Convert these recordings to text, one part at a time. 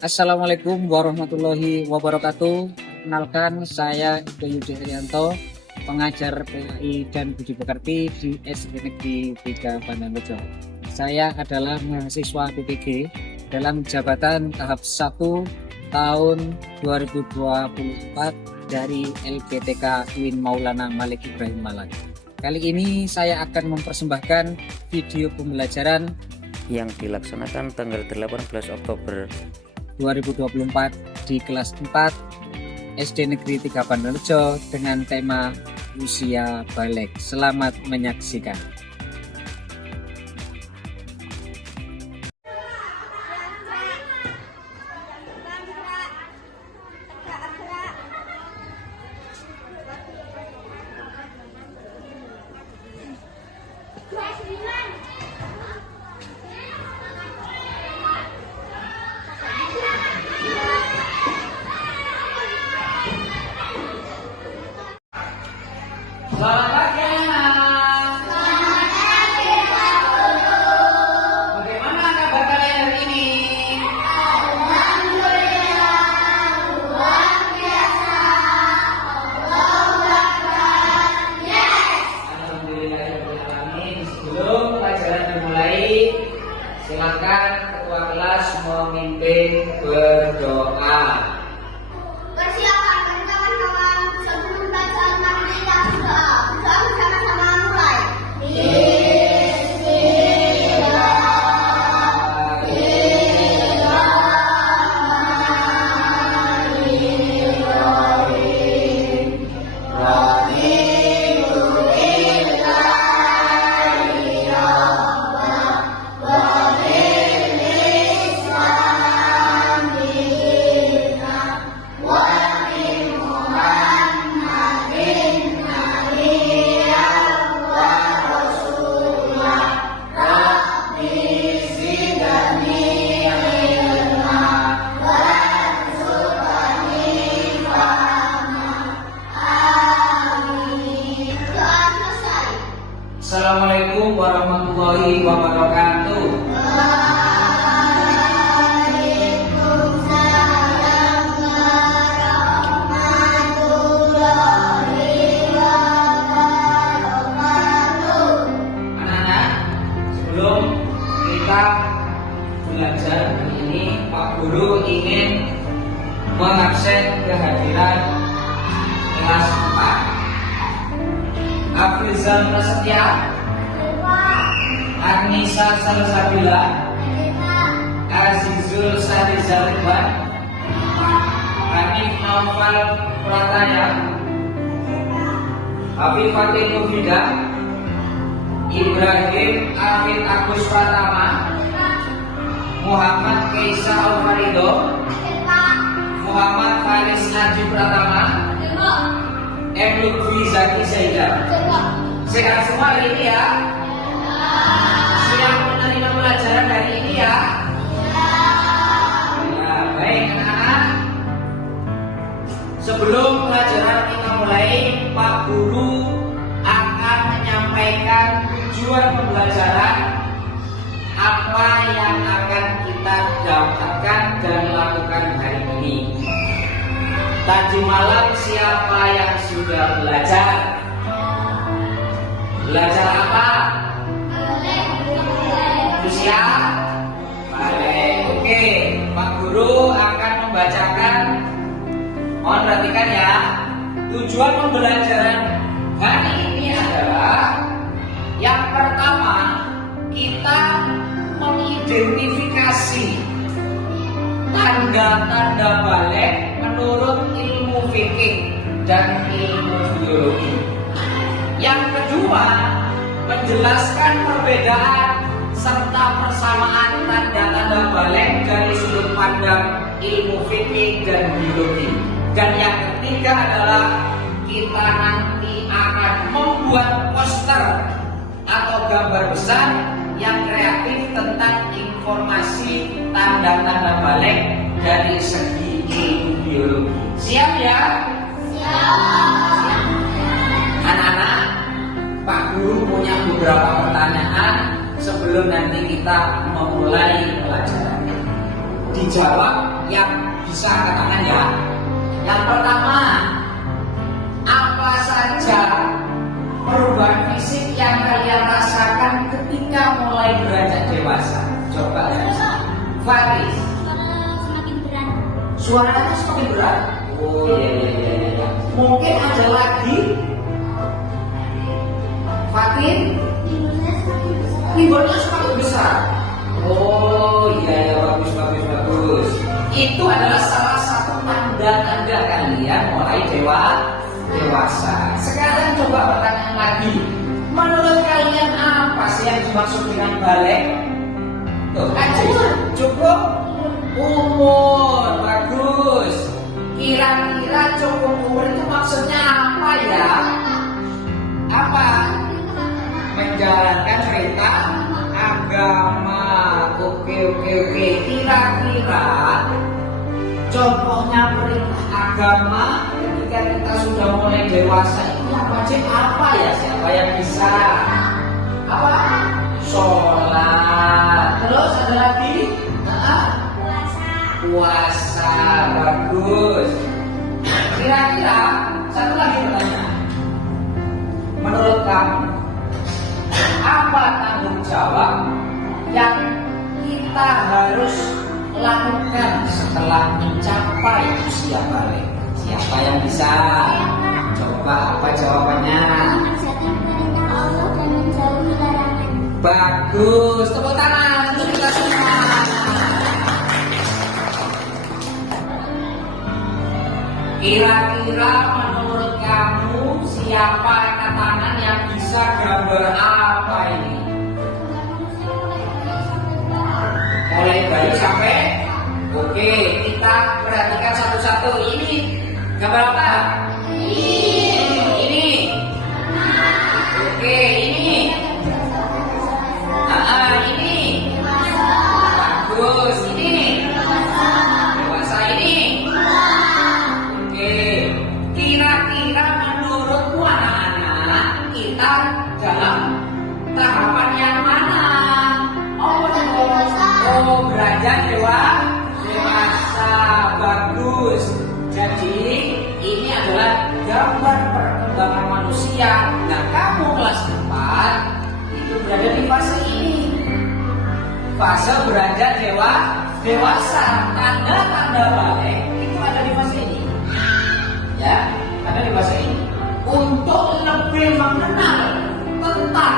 Assalamualaikum warahmatullahi wabarakatuh. Kenalkan, saya Eko Yudi Haryanto, pengajar PAI dan Budi Pekerti di SD Negeri 3 Bandarnejo. Saya adalah mahasiswa PPG dalam jabatan tahap 1 tahun 2024 dari LPTK UIN Maulana Malik Ibrahim Malang. Kali ini saya akan mempersembahkan video pembelajaran yang dilaksanakan tanggal 18 Oktober 2024 di kelas 4 SD Negeri 3 Bandarnejo dengan tema usia balik. Selamat menyaksikan. Selamat pagi anak. Selamat pagi Pak Guru. Bagaimana kabar kalian hari ini? Alhamdulillah, luar biasa. Allahu Akbar. Yes. Alhamdulillahirobbilalamin. Sebelum pelajaran dimulai, silakan ketua kelas memimpin berdoa. Assalamualaikum warahmatullahi wabarakatuh. Waalaikumsalam warahmatullahi wabarakatuh. Anak-anak, sebelum kita belajar hari ini, Pak Guru ingin mengabsen kehadiran kelas 4. Afrizal Prasetya, Anissa Salsabila, Azizul Sadizal Iqbal, Hanif Naufal Prataya, Afifatin Mufidah, Ibrahim Afid Agus Pratama, Muhammad Kaisa Alfarido, Muhammad Faris Najib Pratama, M. Lutfi Zaki Saidah. Sehat semua hari ini ya? Siap menerima pelajaran hari ini ya? Ya, baik anak-anak. Sebelum pelajaran kita mulai, Pak Guru akan menyampaikan tujuan pembelajaran, apa yang akan kita dapatkan dan lakukan hari ini. Tadi malam siapa yang sudah belajar? Belajar apa? Usia balik. Oke, Pak Guru akan membacakan. Mohon perhatikan ya. Tujuan pembelajaran hari ini adalah yang pertama, kita mengidentifikasi tanda-tanda balik menurut ilmu fikih dan ilmu biologi. Yang kedua, menjelaskan perbedaan serta persamaan tanda-tanda balik dari sudut pandang ilmu fikih dan biologi. Dan yang ketiga adalah kita nanti akan membuat poster atau gambar besar yang kreatif tentang informasi tanda-tanda balik dari segi ilmu biologi. Siap ya? Siap. Anak-anak, Pak Guru punya beberapa pertanyaan sebelum nanti kita memulai pelajaran. Dijawab yang bisa angkat tangan ya. Yang pertama, apa saja perubahan fisik yang kalian rasakan ketika mulai beranjak dewasa? Coba. Faris. Semakin berat. Suaranya semakin berat. Oh iya. Mungkin ada lagi. Fatin. Timbulnya semakin besar. Oh iya, bagus. Itu adalah salah satu tanda-tanda kalian mulai dewasa. Sekarang coba pertanyaan lagi. Menurut kalian apa sih yang dimaksud dengan balik? Tuh, cukup umur, bagus. Kira-kira cukup umur itu maksudnya apa ya? Apa? Menjalankan perintah agama. Oke. Kira-kira contohnya perintah agama ketika kita sudah mulai dewasa itu yang wajib apa ya? Siapa yang bisa? Apa? Sholat. Terus ada lagi? Puasa. Bagus. Kira-kira satu lagi pertanyaan. Menurut kamu apa tanggung jawab yang kita harus lakukan setelah mencapai usia balik? Siapa yang bisa? Coba apa jawabannya? Mengerjakan perintah Allah dan menjauhi larangan. Bagus, tepuk tangan untuk kita semua. Kira-kira menurut kamu siapa angkat tangan yang bisa gambar apa ini? Mulai bayi sampai. Oke, kita perhatikan satu-satu. Ini gambar apa? Ini. Oke, ini. Ini. Bagus, ini. Dewasa ini. Oke, kira-kira menurutmu anak-anak kita dalam tahapan yang mana? Oh, beranjak dewasa. Bagus. Jadi ini adalah gambar perkembangan manusia. Nah, kamu kelas 4 itu berada di fase ini. Fase beranjak dewasa. Tanda-tanda balik itu ada di fase ini. Ya, ada di fase ini. Untuk lebih mengenal tentang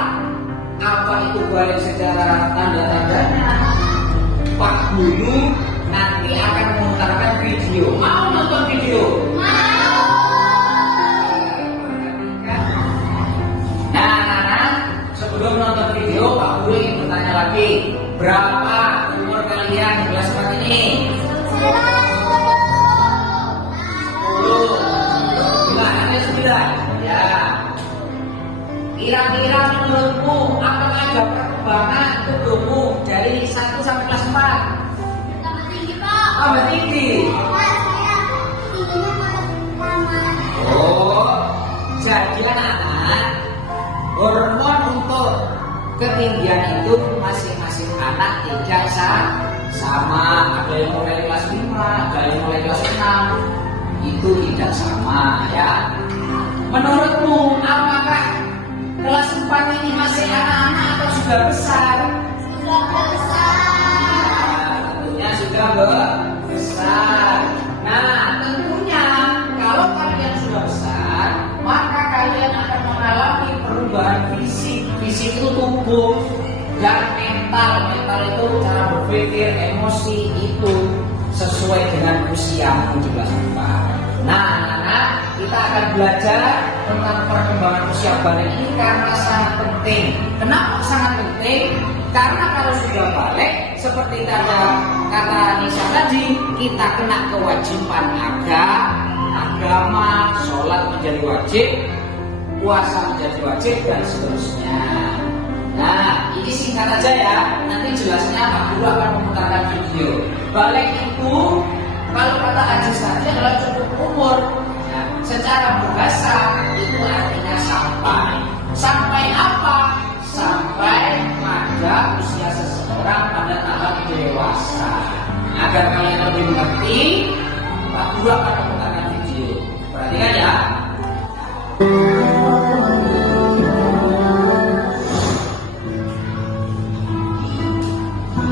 apa itu balik secara tanda-tandanya, Pak Guru nanti akan memutarkan video. Mau nonton video? Nah, sebelum nonton video, Pak Guru ingin bertanya lagi. Berapa umur kalian di kelas 4 ini? 10. Ya. Kira-kira menurutmu apakah ada perkembangan tubuhmu dari 1 sampai kelas 4? Tambah tinggi, Pak. Tambah tinggi. Pak, saya tingginya malah. Oh, jadi anak-anak, hormon untuk ketinggian itu masing-masing anak tidak sama. Ada yang mulai kelas 5, ada yang mulai kelas 6. Itu tidak sama ya. Menurutmu apakah kelas 4 ini masih anak-anak atau sudah besar? Sudah besar. Nah, tentunya sudah besar. Nah, tentunya kalau kalian sudah besar, maka kalian akan mengalami perubahan fisik. Fisik itu tubuh dan mental. Mental itu cara berpikir, emosi itu sesuai dengan usiamu di kelas 4. Nah, kita akan belajar tentang perkembangan usia balik ini karena sangat penting. Kenapa sangat penting? Karena kalau sudah balik, seperti kata Nisa tadi, kita kena kewajiban agama, sholat menjadi wajib, puasa menjadi wajib, dan seterusnya. Nah, ini singkat aja ya. Nanti jelasnya Pak Guru akan memutarkan video. Balik itu, kalau kata Ajis tadi adalah cukup umur. Nah, secara bahasa itu artinya sampai. Sampai apa? Sampai pada usia seseorang pada tahap dewasa. Agar kalian lebih mengerti, ini, Pak Guru akan memutarkan video. Perhatikan ya.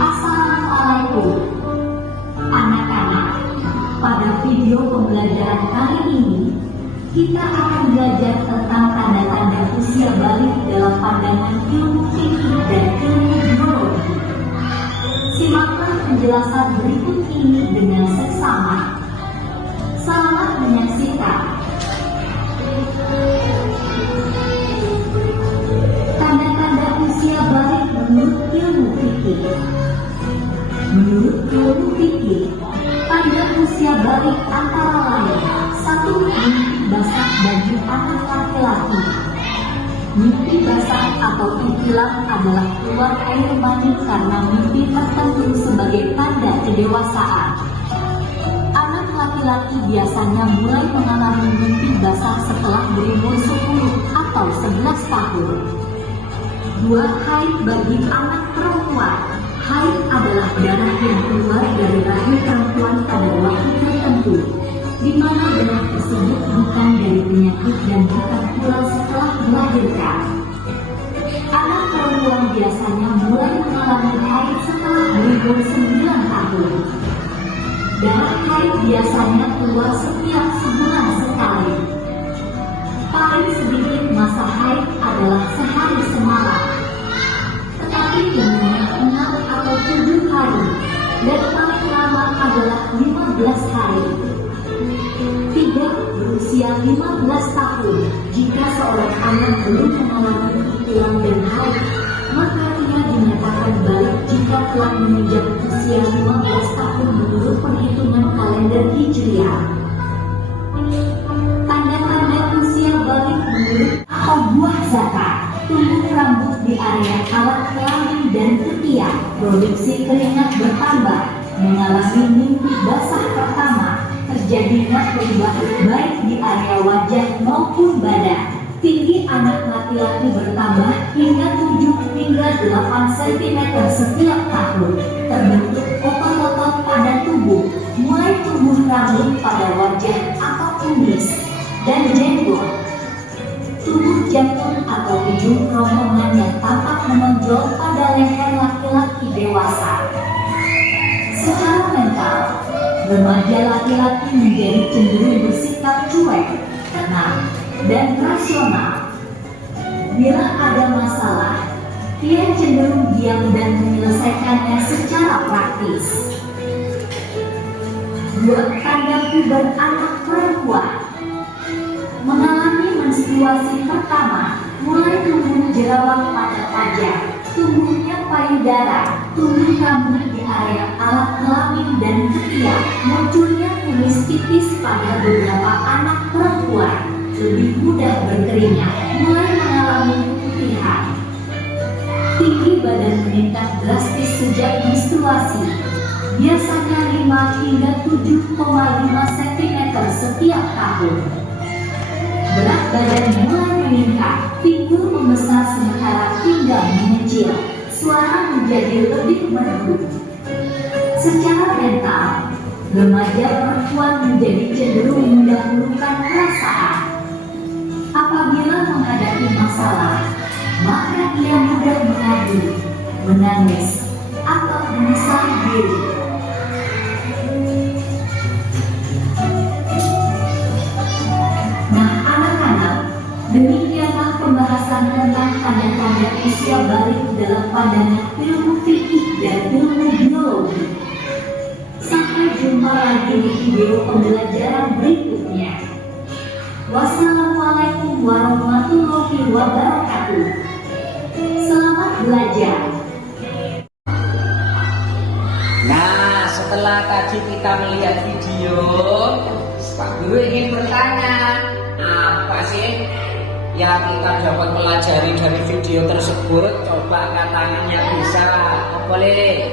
Assalamualaikum anak-anak. Pada video pembelajaran kali ini kita akan belajar tentang tanda-tanda usia balik dalam pandangan ilmu fikih dan ilmu biologi. Simaklah penjelasan berikut ini dengan seksama. Selamat menyaksikan. Tanda-tanda usia balik menurut ilmu fikih. Menurut ilmu fikih, tanda usia balik antara lain: 1. Mimpi basah bagi anak laki-laki. Mimpi basah atau itilam adalah keluar air mani karena mimpi tertentu sebagai tanda kedewasaan. Anak laki-laki biasanya mulai mengalami mimpi basah setelah berumur 10 atau 11 tahun. 2. Haid bagi anak perempuan. Haid adalah darah yang keluar dari rahim perempuan pada waktu tertentu, di mana darah tersebut bukan dari penyakit dan bukan pula setelah melahirkan. Anak perempuan biasanya mulai mengalami haid setelah berumur 9 tahun. Darah haid biasanya keluar setiap sebulan sekali. Paling sedikit masa haid adalah sehari semalam, tetapi umumnya 6 atau 7 hari, dan paling lama adalah 15 hari. 3. Berusia 15 tahun. Jika seorang anak belum mengalami itilam dan haid, maka ia dinyatakan balik jika telah menginjak usia 15 tahun menurut perhitungan kalender Hijriah. Tanda-tanda usia balik menurut atau buah zakat: tumbuh rambut di area alat kelamin dan ketiak, produksi keringat bertambah, mengalami mimpi basah pertama, terjadinya perubahan baik di area wajah maupun badan, tinggi anak laki-laki bertambah hingga 7 hingga 8 cm setiap tahun, terbentuk otot-otot pada tubuh, mulai tumbuh rambut pada wajah atau kumis, dan jenggot. Tubuh jantung atau ujung kerongkongan yang tampak menonjol pada leher laki-laki dewasa. Secara mental, remaja laki-laki menjadi cenderung bersikap cuek, tenang, dan rasional. Bila ada masalah, ia cenderung diam dan menyelesaikannya secara praktis. 2. Tanda puber anak perempuan. Mengalami menstruasi pertama, mulai tumbuh jerawat pada wajah, tumbuhnya payudara, tumbuh rambut di area alat kelamin dan ketiak, munculnya kumis tipis pada beberapa anak perempuan, lebih mudah berkeringat, mulai mengalami keputihan. Tinggi badan meningkat drastis sejak menstruasi, biasanya 5 hingga 7,5 cm setiap tahun. Berat badan mulai meningkat, pinggul membesar sementara pinggang mengecil, suara menjadi lebih merdu. Secara mental, remaja perempuan menjadi cenderung mendahulukan perasaan. Apabila menghadapi masalah, maka ia mudah mengadu, menangis, atau menyesal diri. Demikianlah pembahasan tentang tanda-tanda usia balik dalam pandangan ilmu fikih dan ilmu biologi. Sampai jumpa lagi di video pembelajaran berikutnya. Wassalamualaikum warahmatullahi wabarakatuh. Selamat belajar. Nah, setelah tadi kita melihat video, Pak Guru ingin bertanya, apa sih yang kita dapat pelajari dari video tersebut? Coba angkat tangan yang bisa. Boleh.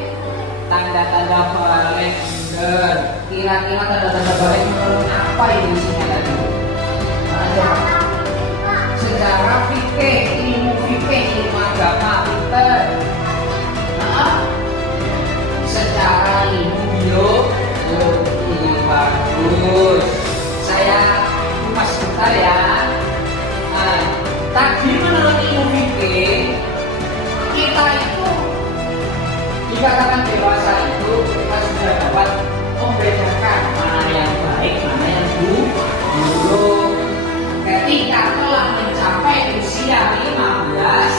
Tanda-tanda balik. Kira-kira tanda-tanda balik menurut apa ini isinya tadi? Secara fikih, ilmu fikih, ilmu agama, pinter. Secara ilmu biologi, Tadi menurut ilmu fikih, kita itu dikatakan dewasa itu kita sudah dapat membedakan mana yang baik, mana yang buruk. Ketika telah mencapai usia 15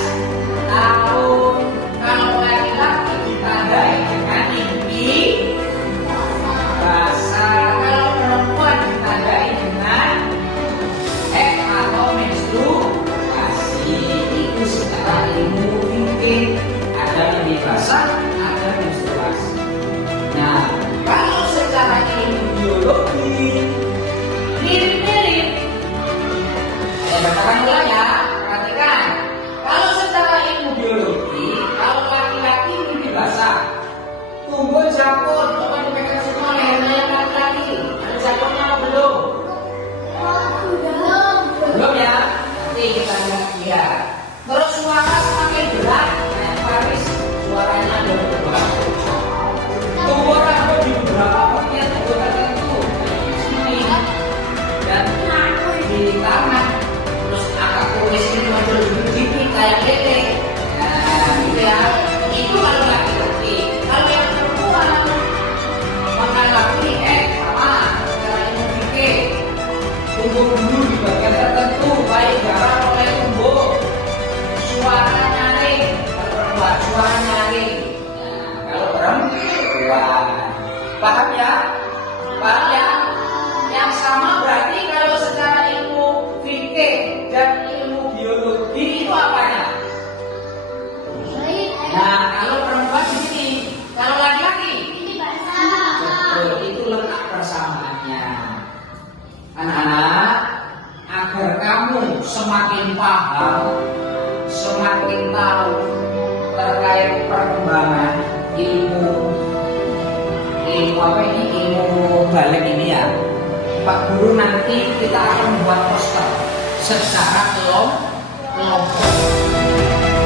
tahun, kalau laki-laki ditandai dengan mimpi basah, kalau perempuan ditandai dengan atau menstruasi. Itu secara ilmu fikih ada mimpi basah, ada menstruasi. Nah, kalau secara ilmu biologi mirip-mirip. Saya katakan ulang ya, perhatikan. Kalau secara ilmu biologi, kalau laki-laki mimpi basah, tumbuh jakun, coba dipegang semua lehernya yang laki-laki. Ada jakunnya apa belum? Belum ya? Nanti kita lihat. Terus suara semakin berat, kayak Paris, suaranya lebih berat. Tumbuh rambut di beberapa bagian tubuh tertentu, di sini dan di tangan. Terus agak kumis ini muncul sedikit kayak lele. Nah, gitu ya. Itu kalau laki-laki. Kalau yang perempuan mengalami sama secara ilmu fikih, tumbuh bulu di bagian tertentu, baik darah oleh tumbuh, suara nyaring, perempuan suara nyaring. Nah, kalau perempuan, paham ya? Paham ya? Yang sama berarti kalau secara ilmu fikih dan ilmu biologi itu apanya? Nah, kalau perempuan di sini, kalau laki-laki, betul, itu letak persamaannya. Anak-anak, agar kamu semakin paham, semakin tahu terkait perkembangan ilmu apa ini, ilmu balik ini ya, Pak Guru nanti kita akan membuat poster secara kelompok.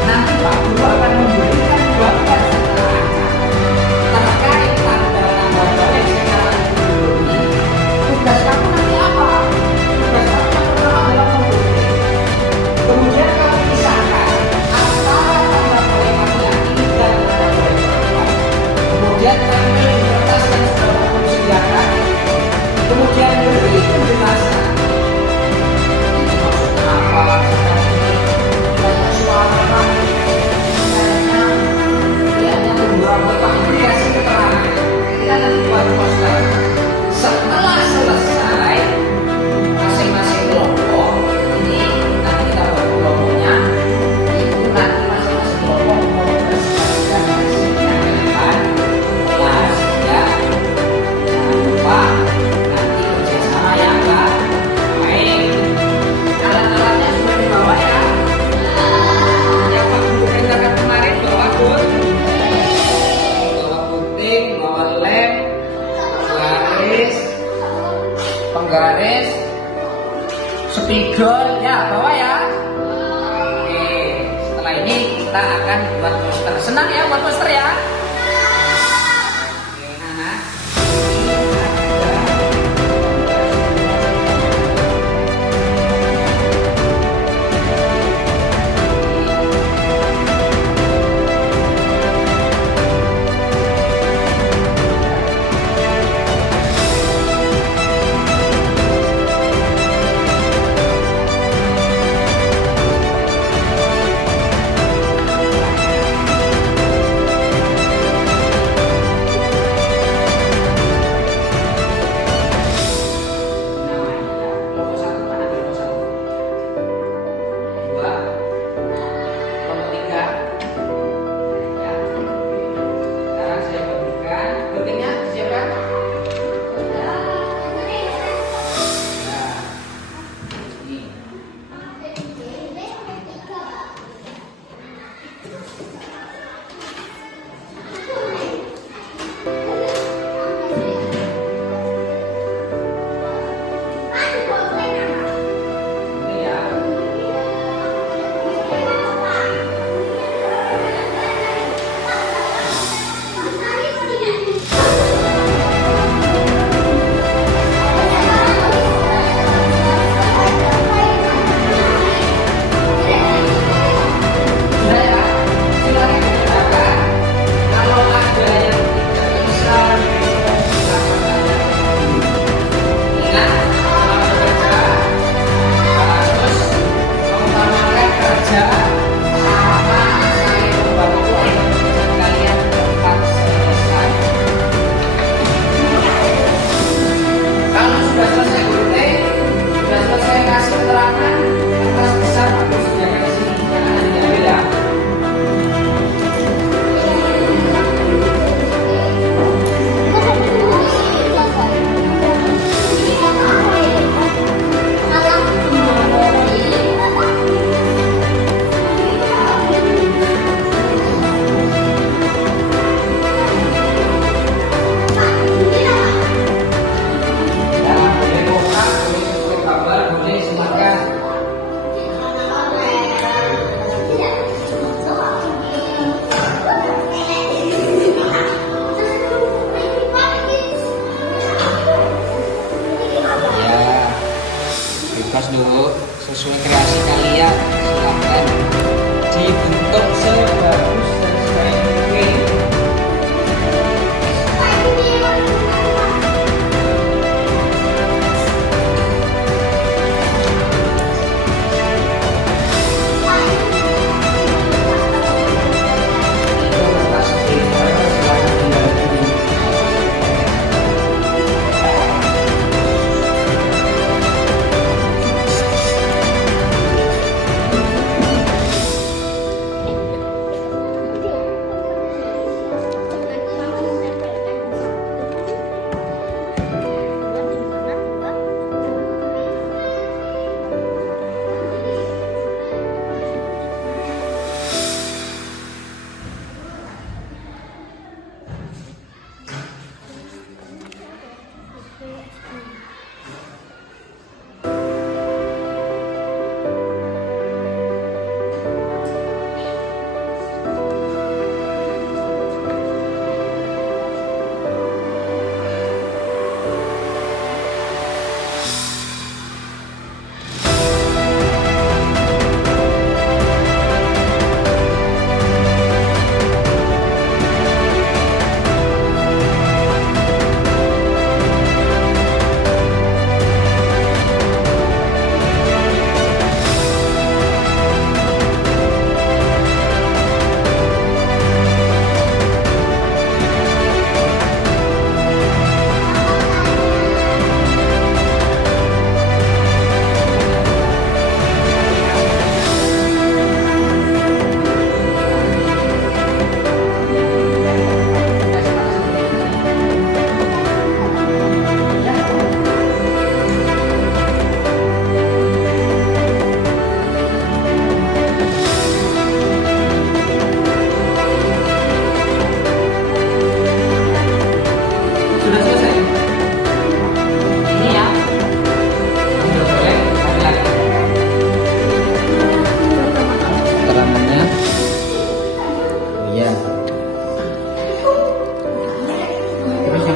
Nanti Pak Guru akan memberikan gambar terkait tanda-tanda balik secara biologi. Tugas kamu nanti apa? Tugas kamu yang pertama adalah membuat. Kemudian kamu pisahkan antara tanda balik laki-laki dan tanda balik perempuan. Kemudian kamu kertas yang sudah kamu sediakan. Kemudian beri penjelasan. Ini maksudnya apa? Suara, hanya beberapa Pak itu kasih keterangan. Kita nanti buat poster. Setelah selesai masing-masing kelompok, ini nanti kita buat kelompoknya. Itu nanti masing-masing kelompok mempresentasikan hasilnya ke depan kelas ya. Jangan lupa nanti kerjasama ya Pak. Baik. Alat-alatnya sudah dibawa ya. Yang Pak Guru perintahkan kemarin bawa gunting, bawa lem, garis, penggaris, spidol, ya bawa ya. Oke, setelah ini kita akan buat poster. Senang ya buat poster ya? Oke, nah. kreasi kalian silahkan dibentuk sebagus sesuai mungkin.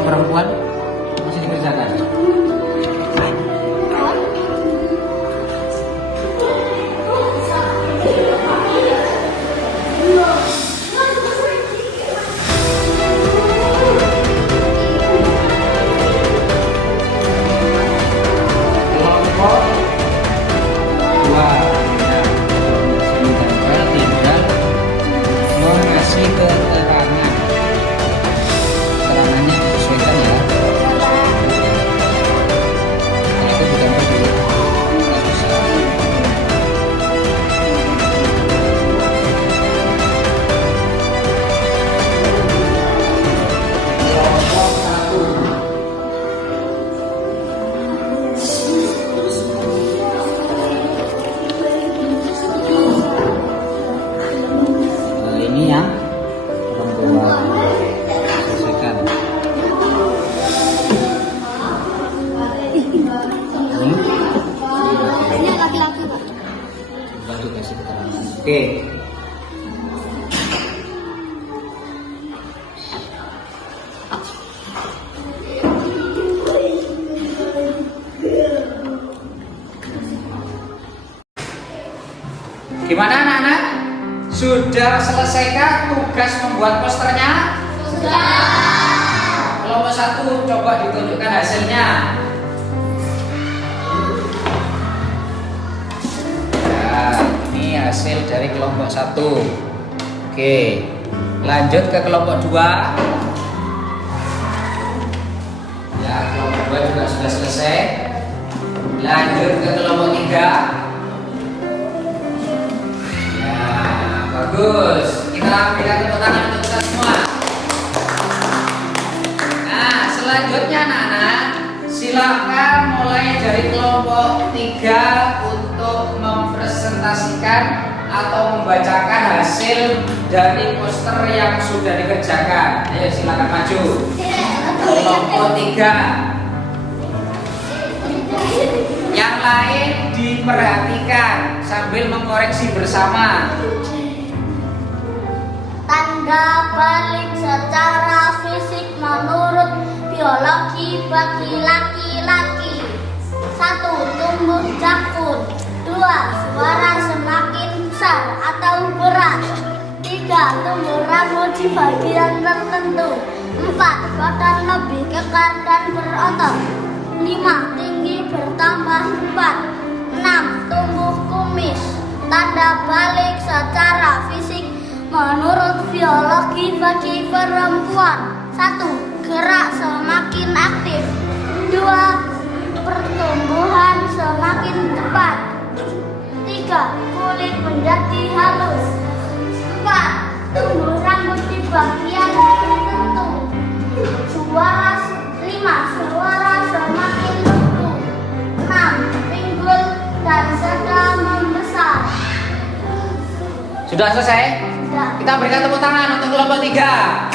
Perempuan masih dikerjakan. Kelompok dua tinggal mengasih keterangan. Keterangannya disesuaikan ya. Itu ditempel di bisa. Kelompok satu. Nah, ini ya orang tua selesaikan. Ini laki-laki, Pak. Bantu kasih keterangan. Oke. Gimana anak-anak? Sudah selesaikah tugas membuat posternya? Sudah. Kelompok satu coba ditunjukkan hasilnya. Nah, ini hasil dari kelompok satu. Oke, lanjut ke kelompok dua. Ya, kelompok dua juga sudah selesai. Lanjut ke kelompok tiga. Bagus, kita berikan tepuk tangan untuk kita semua. Nah, selanjutnya anak-anak, silakan mulai dari kelompok 3 untuk mempresentasikan atau membacakan hasil dari poster yang sudah dikerjakan. Ayo silakan maju. Kelompok 3. Yang lain diperhatikan sambil mengoreksi bersama. Tanda balik secara fisik menurut biologi bagi laki-laki. 1. Tumbuh jakun. 2. 2. Suara semakin besar atau berat. 3. Tumbuh rambut di bagian tertentu. 4. Badan lebih kekar dan berotot. 5. Tinggi bertambah cepat. 6. Tumbuh kumis. Tanda balik secara fisik menurut biologi bagi perempuan. 1. Gerak semakin aktif. 2. Pertumbuhan semakin cepat. 3. Kulit menjadi halus. 4. Tumbuh rambut di bagian tertentu. 5. Suara semakin merdu. 6. Pinggul dan sedang membesar. Sudah selesai? Sudah. Kita berikan tepuk tangan untuk kelompok 3.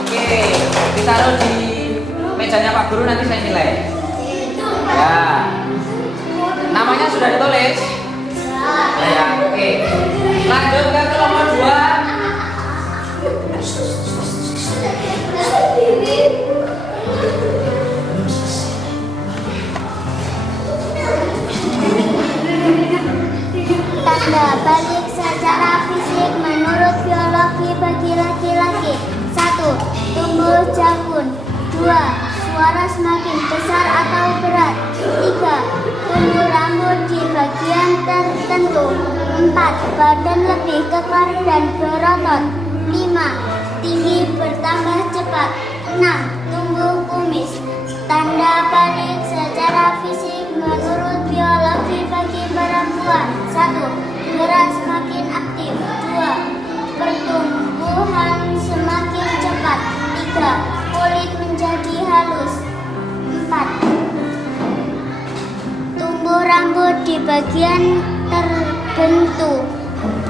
Oke, ditaruh di mejanya Pak Guru, nanti saya nilai. Ya. Namanya sudah ditulis? Ya, oke. Lanjut ke kelompok 2. Tanda balik secara fisik menurut biologi bagi laki-laki. 1. Tumbuh janggut. 2. Suara semakin besar atau berat. 3. Tumbuh rambut di bagian tertentu. 4. Badan lebih kekar dan berotot. 5. Tinggi bertambah cepat. 6. Tumbuh kumis. Tanda balik secara fisik menurut biologi bagi perempuan. 1. Gerak semakin aktif. 2. Pertumbuhan semakin cepat. 3. Kulit menjadi halus. 4. Tumbuh rambut di bagian tertentu.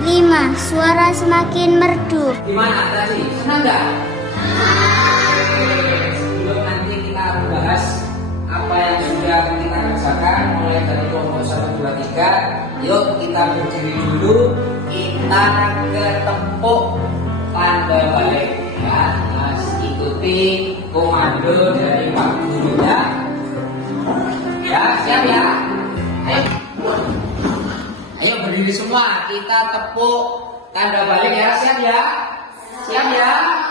5. Suara semakin merdu. Gimana tadi? Senang nggak? Sebelum nanti kita bahas apa yang sudah kita kerjakan mulai dari kelompok 1, 2, 3, yuk kita berdiri dulu, kita ketepuk tanda balik ya. Mas ikuti komando dari Pak Guru ya. Ya, siap ya? Ayo berdiri semua, kita tepuk tanda balik ya, siap ya? Siap ya?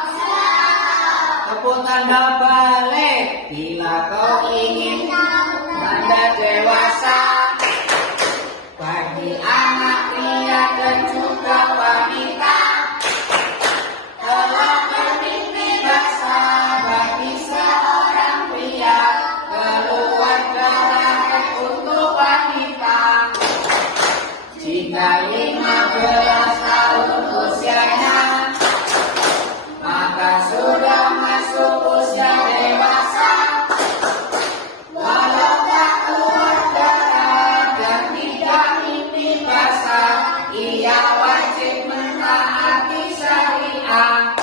Tepuk tanda balik. Bila kau ingin tanda dewasa bagi anak pria dan juga wanita, telah bermimpi besar bagi seorang pria keluar darah untuk wanita. Jika 15 tahun usianya, maka sudah masuk usia dewasa. Walau tak keluar darah dan tidak mimpi basah, ia wajib mentaati syariat.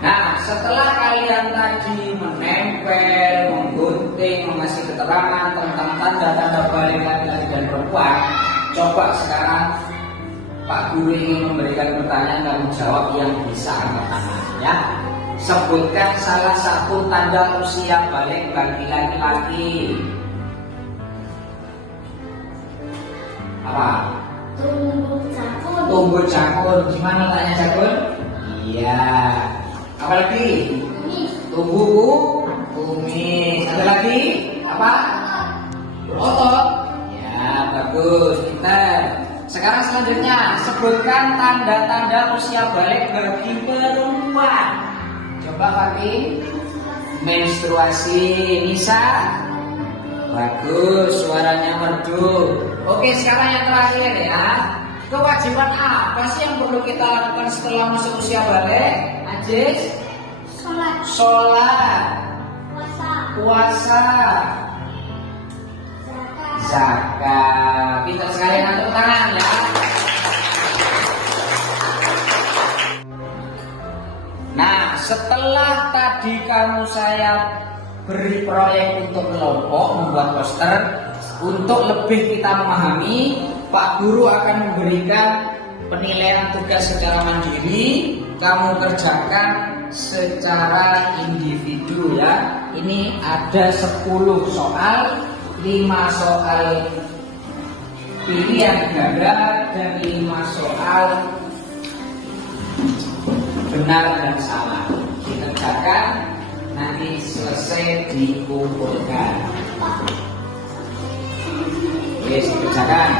Nah, setelah kalian tadi menempel, menggunting, mengasih keterangan tentang tanda-tanda balik laki-laki dan perempuan, coba sekarang Pak Guru ingin memberikan pertanyaan, kamu jawab yang bisa angkat tangan ya. Sebutkan salah satu tanda usia balik bagi laki-laki. Apa? Tumbuh cakun. Tumbuh cakun. Gimana tanya cakun? Iya. Apalagi? Tumbuh kumis. Ada lagi? Apa? Otot. Ya, bagus. Pintar. Sekarang selanjutnya sebutkan tanda-tanda usia balik bagi perempuan. Coba Fatin. Menstruasi. Nisa. Bagus, suaranya merdu. Oke, sekarang yang terakhir ya. Kewajiban apa sih yang perlu kita lakukan setelah masuk usia balik? Ajis? Sholat. Puasa. Zakat. Pintar sekali, tepuk tangan ya. Nah, setelah tadi kamu saya beri proyek untuk kelompok membuat poster, untuk lebih kita memahami, Pak Guru akan memberikan penilaian tugas secara mandiri. Kamu kerjakan secara individu ya. Ini ada 10 soal, 5 soal pilihan ganda dan 5 soal benar dan salah. Dikerjakan, nanti selesai dikumpulkan. Oke, dikerjakan.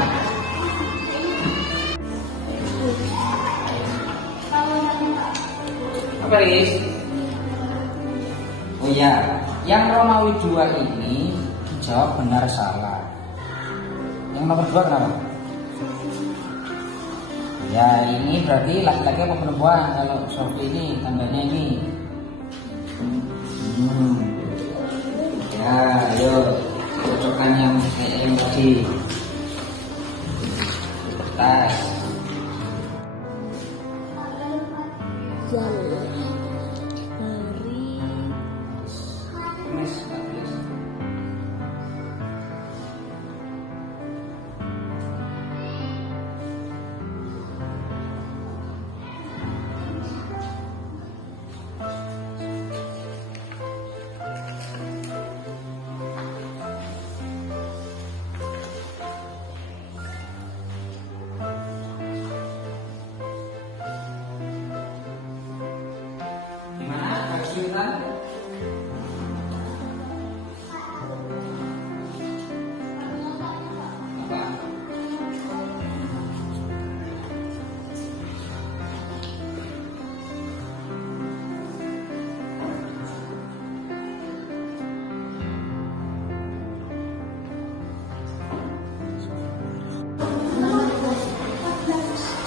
Apa Riz? Oh ya, yang Romawi 2 ini dijawab benar salah. Yang nomor 2 kenapa? Ya ini berarti laki-laki apa perempuan? Kalau Sofi ini tandanya ini. Ya, ayo cocokkan yang kayak yang tadi. Tas. Mes, bagus. Gimana kesulitan? Apa?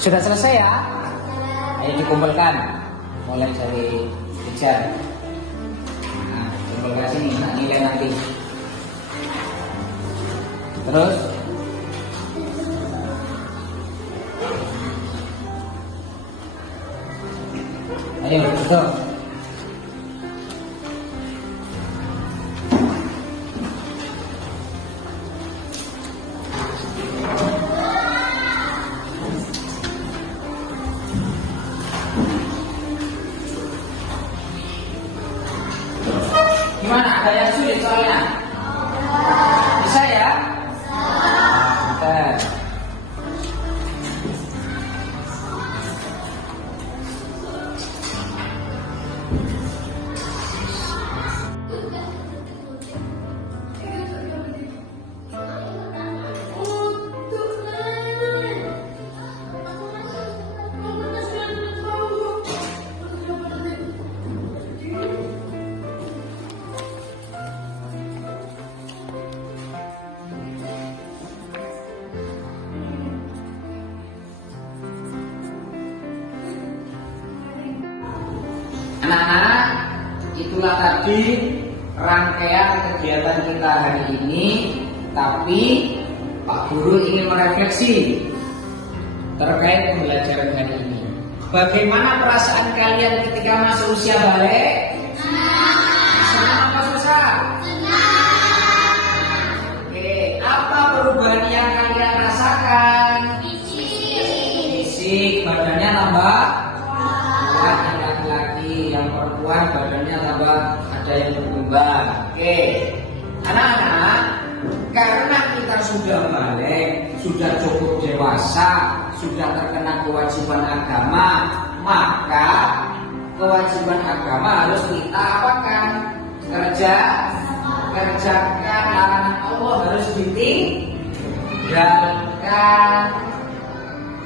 Sudah selesai ya? Ayo dikumpulkan. Mulai dari kejar. Nah, kumpulkan sini, nah, nilai nanti. Terus ayo tutup. Gimana? Ada yang sulit soalnya? Bisa ya? Bisa. Anak-anak, itulah tadi rangkaian kegiatan kita hari ini. Tapi Pak Guru ingin merefleksi terkait pembelajaran hari ini. Bagaimana perasaan kalian ketika masuk usia balik? Senang apa susah? Oke, apa perubahan yang kalian rasakan? Fisik, badannya tambah kuat, yang laki-laki, yang perempuan badannya tambah ada yang berkembang. Oke, anak-anak, karena kita sudah balik, sudah cukup dewasa, sudah terkena kewajiban agama, maka kewajiban agama harus kita apakan? Kerjakan, larangan Allah harus ditinggalkan.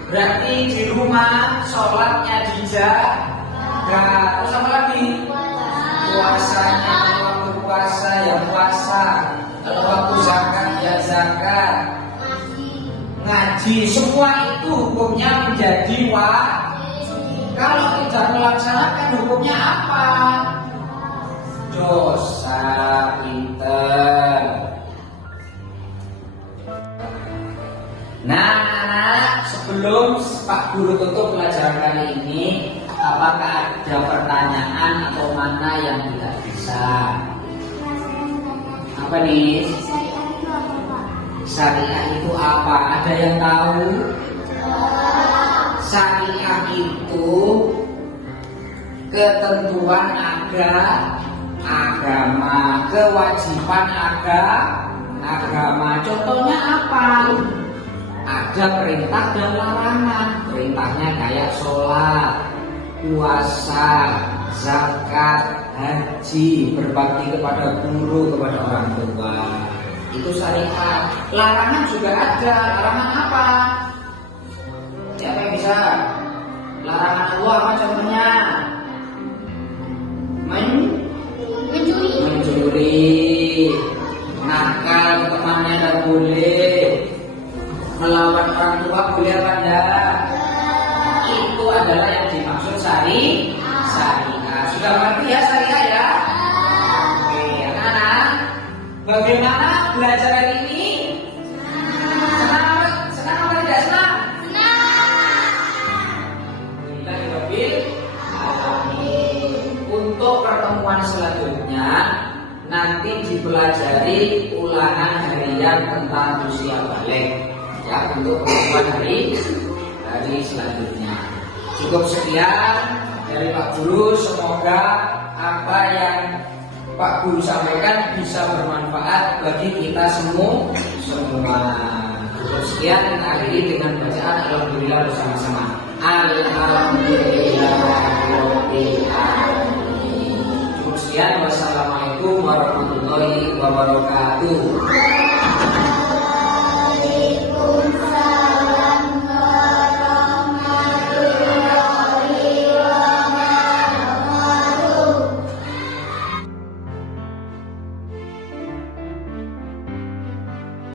Berarti di rumah sholatnya dijaga. Terus apa lagi? Puasanya, kalau waktu puasa ya puasa, kalau waktu zakat ya zakat, ngaji, semua itu hukumnya menjadi wajib. Kalau tidak melaksanakan hukumnya apa? Dosa. Pinter. Nah, anak-anak, sebelum Pak Guru tutup pelajaran kali ini, apakah ada pertanyaan atau mana yang tidak bisa? Apa nih? Syariah itu apa? Ada yang tahu? Syariah itu ketentuan agama, kewajiban agama. Contohnya apa? Ada perintah dan larangan. Perintahnya kayak sholat, puasa, zakat, haji, berbakti kepada guru, kepada orang tua. Itu syariat. Larangan juga ada. Larangan apa? Siapa yang bisa? Larangan Allah apa contohnya? Mencuri, nakal ke temannya tidak boleh, melawan orang tua boleh apa enggak? Itu adalah yang dimaksud syariah. Sudah ngerti ya syariah ya? Oke, anak-anak, bagaimana belajar hari ini? Senang apa tidak senang? Untuk pertemuan selanjutnya nanti dipelajari ulangan harian tentang usia balik ya, untuk pertemuan hari selanjutnya. Cukup sekian dari Pak Guru, semoga apa yang Pak Guru sampaikan bisa bermanfaat bagi kita semua. Cukup sekian, kita akhiri dengan bacaan alhamdulillah bersama-sama. Alhamdulillah. Cukup sekian, wassalamualaikum warahmatullahi wabarakatuh.